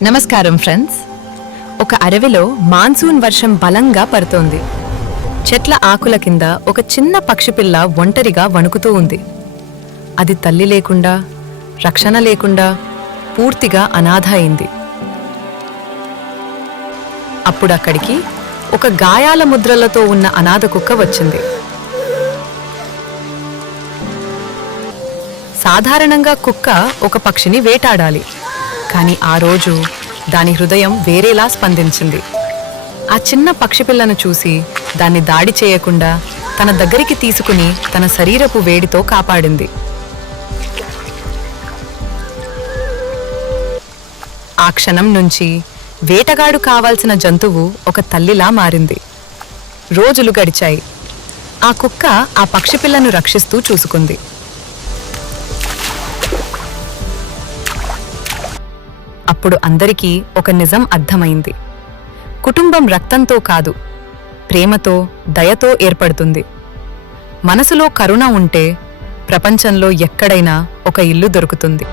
నమస్కారం ఫ్రెండ్స్. ఒక అడవిలో మాన్సూన్ వర్షం బలంగా పడుతోంది. చెట్ల ఆకుల కింద ఒక చిన్న పక్షిపిల్ల ఒంటరిగా వణుకుతూ ఉంది. అది తల్లి లేకుండా, రక్షణ లేకుండా పూర్తిగా అనాథ అయింది. అప్పుడక్కడికి ఒక గాయాల ముద్రలతో ఉన్న అనాథ కుక్క వచ్చింది. సాధారణంగా కుక్క ఒక పక్షిని వేటాడాలి, కానీ ఆ రోజు దాని హృదయం వేరేలా స్పందించింది. ఆ చిన్న పక్షిపిల్లను చూసి దాన్ని దాడి చేయకుండా తన దగ్గరికి తీసుకుని తన శరీరపు వేడితో కాపాడింది. ఆ క్షణం నుంచి వేటగాడు కావాల్సిన జంతువు ఒక తల్లిలా మారింది. రోజులు గడిచాయి. ఆ కుక్క ఆ పక్షిపిల్లను రక్షిస్తూ చూసుకుంది. అప్పుడు అందరికీ ఒక నిజం అర్థమైంది. కుటుంబం రక్తంతో కాదు, ప్రేమతో, దయతో ఏర్పడుతుంది. మనసులో కరుణ ఉంటే ప్రపంచంలో ఎక్కడైనా ఒక ఇల్లు దొరుకుతుంది.